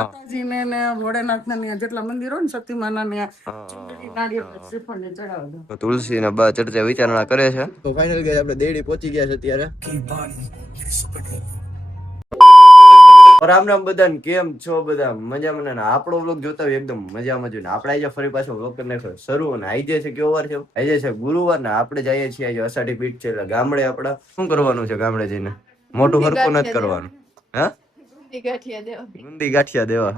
માતાજીને ને ભોળેનાથના ને જેટલા મંદિરો ને સતીમાના ને ચુંદડી નાળિયેર શ્રીફળ ને ચડાવજો. તો તુલસી ને બા ચર્ચા વિચારણા કરે છે. તો ફાઇનલ ગાઈસ આપણે દેડી પહોંચી ગયા છે અત્યારે. રામ રામ બધાને, કેમ છો બધા? મજામાં ને? આપણો વ્લોગ જોતા હોય એકદમ મજામાં જોઈને આપણે આજે ફરી પાછો વ્લોગ કરી નાખ્યો શરૂ. અને આજે છે કેવો વાર છે? આજે છે ગુરુવાર ને આપણે જઈએ છીએ આજે અષાઢી બીજ છે એટલે ગામડે. આપડા શું કરવાનું છે ગામડે જઈને? મોટું હરકું નથી કરવાનું. હા, ગુંદી ગાંઠિયા દેવા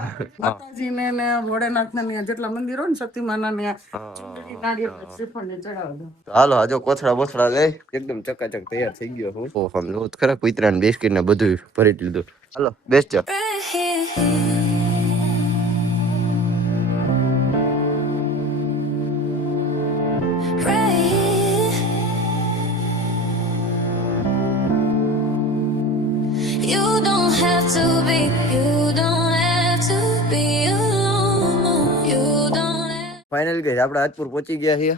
માતાજીને ને ભોળેનાથના ને જેટલા મંદિરો ને સતીમાના ને ચુંદડી નાળિયેર શ્રીફળ ને ચડાવજો. હાલો આજો કોથળા બોથળા લઈ એકદમ ચકાચક તૈયાર થઈ ગયો હું. ઓહો સમજો ખરા કુતરા ને બિસ્કિટ ને બધું ભરી લીધું. હાલો બેસજો. ફાઇનલ ગઈ આપણે આજપુર પહોંચી ગયા છીએ.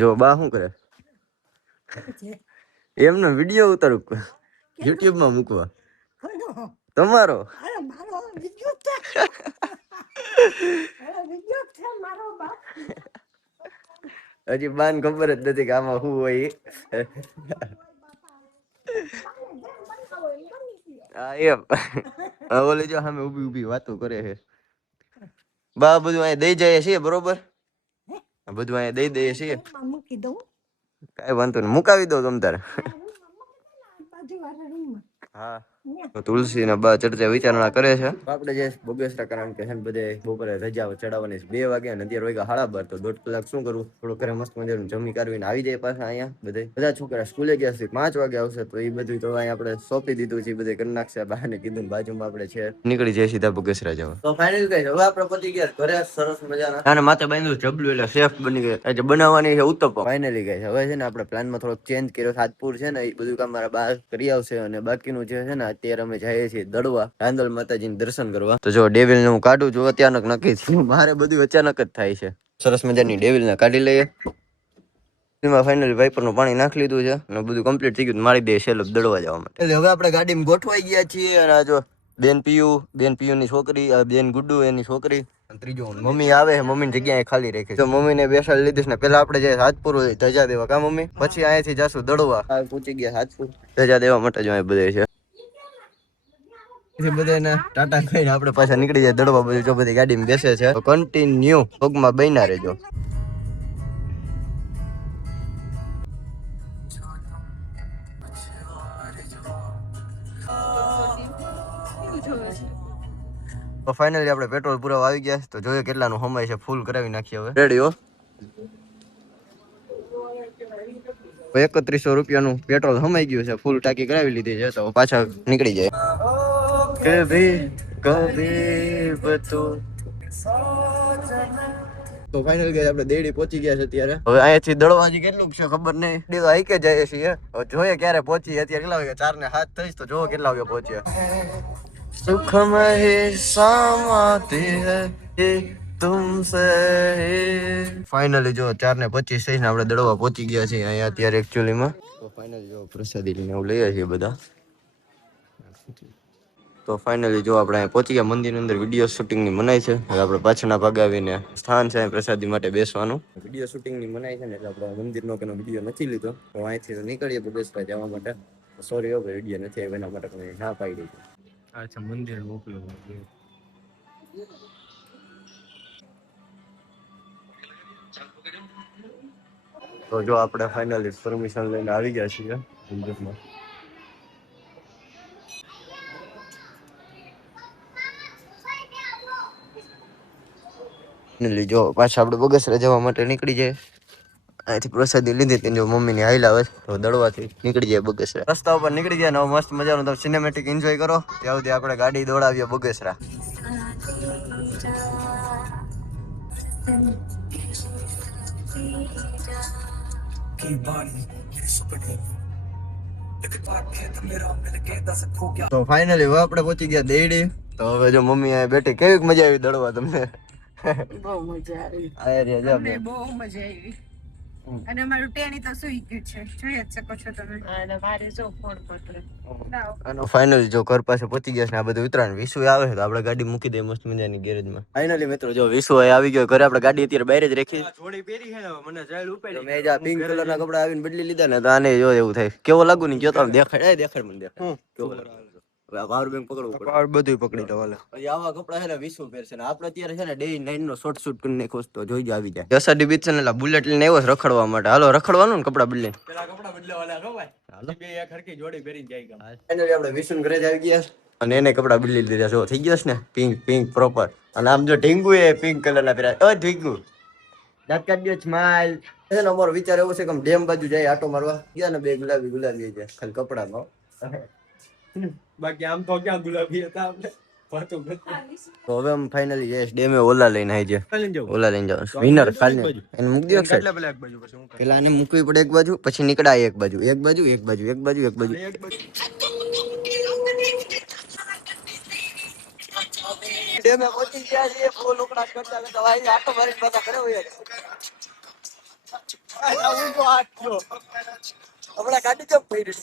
જો બા શું કરે? એમનો વિડીયો ઉતારું યુટ્યુબ માં મૂકવા તમારો. હજી બાન ખબર જ નથી કે આમાં શું હોય. હા એમ ઓલી જો સામે ઉભી ઉભી વાતો કરે છે. બા બધું અહીંયા દઈ જાય છે બરોબર? બધું અહીંયા દઈ દઈએ છીએ. કઈ વાંધો નહીં, મુકાવી દો તમ તારે. હા તો તુલસી ને બા ચર્ચા વિચારણા કરે છે. આપણે જે બગસરા કારણ કે છે બધે બપોરે રજા ચડાવવાની 2 વાગ્યા ને 11 વાગ્યા 12:30 તો 1.5 કલાક શું કરવું, થોડું ઘરે મસ્ત મજાનું જમી કાઢવીને આવી જાય પાછા અહીંયા. બધા છોકરા સ્કૂલે ગયા છે, 5 વાગે આવશે તો એ બધું તો અહીંયા આપણે સોંપી દીધું છે, બધે કરી નાખશે. બહાને કીધું બાજુમાં આપણે છે, નીકળી જાય સીધા બગસરા જવા. તો ફાઇનલ કઈ હવે આપણે પહોંચી ગયા ઘરે સરસ મજાના. અને માથે બાંધ્યું જબલું એટલે શેફ બની ગયા. આજે બનાવવાની છે ઉત્તપમ. ફાઇનલી ગઈ હવે છે ને આપણે પ્લાનમાં થોડોક ચેન્જ કર્યો. સાતપુર છે ને એ બધું કામ મારા બા કરી આવશે અને બાકીનું જે છે ને અત્યારે અમે જઈએ છીએ દડવા રાંદલ માતાજીને દર્શન કરવા. તો જો ડેવિલ ને હું કાઢું છું, અચાનક નક્કી થયું. મારે બધું અચાનક જ થાય છે. સરસ મજાની ડેવિલ ને કાઢી લઈએ. એમાં ફાઇનલી વાઇપર નું પાણી નાખી લીધું છે અને બધું કમ્પ્લીટ થઈ ગયું. મારી દે સેલપ દડવા જવા માટે. એટલે હવે આપણે ગાડીમાં ગોઠવાઈ ગયા છીએ. અને આ જો બેન પીયુ ની છોકરી, બેન ગુડ્ડુ એની છોકરી, ત્રીજો મમ્મી આવે. મમ્મી ની જગ્યાએ ખાલી રાખી તો મમ્મી ને બેસાડી લીધીશ ને. પેલા આપણે જાય હાથપુર ધજા દેવા કા મમ્મી, પછી અહીંયાથી જાશું દડવા. પહોંચી ગયા હાથપુર ધજા દેવા માટે જો અહીં બધે છે. બધાને ટાટા કહીને આપણે પાછા નીકળી જાય દડવા. બધું જો બધી ગાડીમાં બેસે છે. કન્ટિન્યુ પગમાં બન્યા રહેજો. તો ફાઇનલી આપણે પેટ્રોલ પુરાવા આવી ગયા તો જોઈએ કેટલાનું સમય છે. ફૂલ કરાવી નાખીએ હવે. રેડી હો. 3100 રૂપિયાનું પેટ્રોલ સમાઈ ગયું છે. ફૂલ ટાંકી કરાવી લીધી છે તો પાછા નીકળી જાય. તો ફાઇનલ ગઈ આપણે દેડી પહોંચી ગયા છે અત્યારે. હવે અહીંયાથી દડવા હજી કેટલું છે ખબર નહીં. દીધો આઈ કે જઈએ છીએ. હવે જોઈએ ક્યારે પહોંચીએ. અત્યારે કેટલા વાગે? 4 ને 7 થઈશ તો જોવો કેટલા વાગે પહોંચ્યા. सुख में समाती है तुमसे. ફાઇનલી જો 4 ને 25 થઈને આપણે દડવા પહોંચી ગયા છીએ અહીંયા અત્યારે એકચ્યુઅલી માં. તો ફાઇનલી જો પ્રસાદી લઈને હું લઈએ છીએ બધા. તો ફાઇનલી જો આપણે અહીંયા પહોંચી ગયા. મંદિરની અંદર વિડીયો શૂટિંગ ની મનાઈ છે. હવે આપણે પાછળના ભાગ આવીને સ્થાન છે પ્રસાદી માટે બેસવાનું. વિડીયો શૂટિંગ ની મનાઈ છે ને એટલે આપણે મંદિરનો કે વિડીયો નથી લીધો. તો અહીંથી નીકળીએ બગસરા જવા માટે. સોરી હો ભાઈ વિડીયો નથી આવ્યો એના માટે તમે ના પાડી દીધી. અચ્છા મંદિર મોકલો. તો જો આપણે ફાઇનલી પરમિશન લઈને આવી ગયા છીએ મંદિરમાં. જો પાછા આપણે બગસરા જવા માટે નીકળી જાય. અહીંથી પ્રસાદી લીધી હતી જો મમ્મી ની હાઈલ આવે તો દડવાથી નીકળી જાય બગસરા. રસ્તા ઉપર નીકળી ગયા ને મસ્ત મજાનો તમે સિનેમેટિક એન્જોય કરો. ત્યાં સુધી આપણે ગાડી દોડાવીએ બગસરા. તો ફાઇનલી હવે આપણે પહોંચી ગયા દેડી. તો હવે જો મમ્મી અહીંયા બેઠી. કેવી મજા આવી દડવા તમને? બહુ મજા આવી. બહુ મજા આવી. અને અમારું ટેણી તો સુઈ ગયું છે, જોઈ જ શકો છો તમે. અને મારે જો ફોન પકડે. અને ફાઇનલી જો ઘર પાસે પહોંચી ગયા છે, આ બધું ઉતરાણ વિસુ આવે છે તો આપણે ગાડી મૂકી દઈએ મસ્ત મજાની ગેરેજમાં. ફાઇનલી મિત્રો જો વિસુ આવી ગયો ઘરે, આપણે ગાડી અત્યારે બહાર જ રાખી. જોડી પહેરી છે ને મને જાયલ ઉપાડી. મેં આ પિંક કલરના કપડા આવીને બદલી લીધા ને તો આને જો એવું થાય. કેવો લાગુ ને કયો તો દેખાય દેખાડ મને દેખાડ. કેવો લાગે પાવર બેંક પકડવું પડે. પાવર બધું પકડી તો હાલે. પછી આવા કપડા છે ને વિસુ પહેરશે ને આપણે અત્યારે છે ને ડે 9 નો શોર્ટ શૂટ કરીને ખોસતો જોઈ આવી જાય. જસાડી બીચ છે ને બુલેટ લઈને આવ્યો રખડવા માટે. હાલો રખડવાનું ને કપડા બદલે. પેલા કપડા બદલાવાલા ખો ભાઈ. હાલો બે એક હરકી જોડી પહેરીને જાય ગમ. ફાઇનલી આપણે વિસુ ઘરે જ આવી ગયા અને એને કપડા બદલી લીધા. જો થઈ ગયો છે ને પિંક પ્રોપર. અને આમ જો ઢીંગુ એ પિંક કલરના પહેર્યા. ઓ ઢીંગુ દાંત કાઢ્યો સ્માઈલ. છે ને અમારો વિચાર એવો છે કે ડેમ બાજુ જાય આટો મારવા. ગયા ને બે ગુલાબી છે ખાલી કપડામાં. બાકી આમ તો ક્યાં ગુલાબી હતા આપણે. તો હવે અમે ફાઇનલી જઈશ ડેમે ઓલા લઈને આવી છે. ઓલા લઈને જાવ વિનર ખાલી એને મૂકી દો સાઈડ. પેલા આને મૂકવી પડે એક બાજુ પછી નીકળાય એક બાજુ એક બાજુ એક બાજુ એક બાજુ એક બાજુ. ડેમે પહોંચી ગયા છે. ફૂલ લોકડા કરતા કરતા ભાઈ આટો મારીને પાછા ઘરે હોય. હમણાં ગાડી કેમ પડી?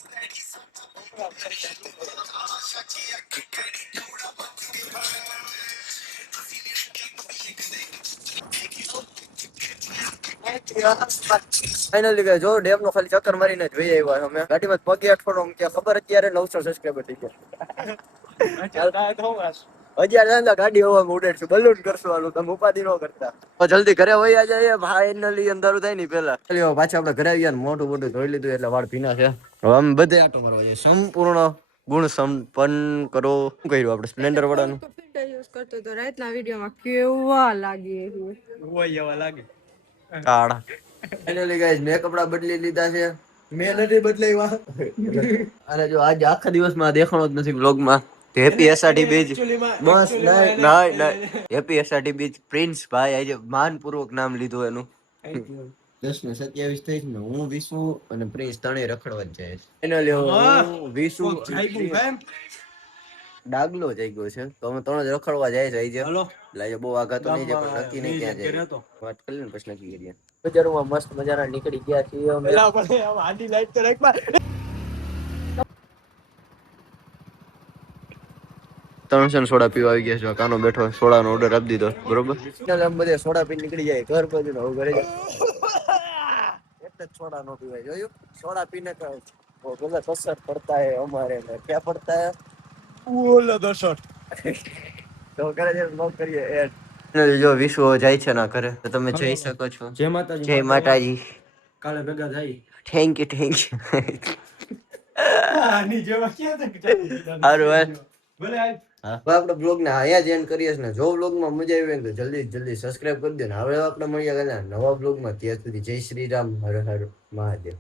ફાઇનલી ગયો જો ડેમ નો ખાલી ચક્કર મારીને જોઈ આવ્યા અમે. ગાડીમાં પગે અઠવાડો કે ખબર અત્યારે 900 સબસ્ક્રાઇબર થઈ ગયા. હજાર ગાડી હવામાં ઉડે બલૂન કરશું આનું તમે ઉપાધિ ન કરતા. જલ્દી ઘરે વહી જાય ફાઇનલી અંધારું થાય ને પેલા. પાછા આપણે ઘરે આવ્યા મોટું મોટું ધોઈ લીધું એટલે વાળ ભીના છે. હવે અમે બધે આટો મારવા જઈએ. સંપૂર્ણ ગુણ સંપન્ન કરો. શું કર્યું આપણે સ્પ્લેન્ડર વાળાનું ફિલ્ટર યુઝ કરતો તો રાતના વિડીયોમાં કેવા લાગે હોય એવા લાગે કાળા. ફાઇનલી ગાઈસ મેં કપડા બદલી લીધા છે. મેં નથી બદલાવ્યા. અને જો આજ આખા દિવસમાં દેખાણો જ નથી બ્લોગમાં. હેપી એસઆરટી બીચ બસ નહીં હેપી એસઆરટી બીચ પ્રિન્સ ભાઈ આજે માનપૂર્વક નામ લીધું એનું. 10 ને 27 થઈ ને હું વિસુ અને પ્રિન્સ ત્રણેય રખડવા જ જાય. ફાઇનલી હું વિસુ ડાગલો જઈ ગયો છે તો અમે ત્રણ જ રખડવા જાય છે. એટલે બહુ આગા તો નહીં જાય પણ નક્કી નહીં ક્યાં જાય વાત કરી ને પછી નક્કી કરીએ. બજારમાં મસ્ત મજાના નીકળી ગયા છીએ અમે. આડી લાઈટ તો રાખ. 300 સોડા પીવા આવી ગયા છે. કાનો બેઠો સોડાનો ઓર્ડર આપી દીધો બરોબર. અમે બધે સોડા પીને નીકળી જાય ઘર બાજુ ને ઘરે જાય. એટલે સોડા નો પીવાય જોયું. સોડા પીને ગલત અસર પડતા હે હમારે ક્યાં પડતા હે ઓલો દસર તો કરે છે બ્લોગ કરીએ એડ. જો વિશ્વ જાય છે ના ઘરે તો તમે જઈ શકો છો. જય માતાજી. જય માતાજી. કાલે ભેગા થાય. થેન્ક યુ આની જેવા ક્યાં તક હારું ભલે આપણે બ્લોગ ને અહીંયા જ એન્ડ કરીએ ને. જો બ્લોગમાં મજા આવી હોય તો જલ્દી સબસ્ક્રાઇબ કરી દો ને. હવે આપણે મળીએ નવા બ્લોગમાં. ત્યાં સુધી જય શ્રી રામ, હર હર મહાદેવ.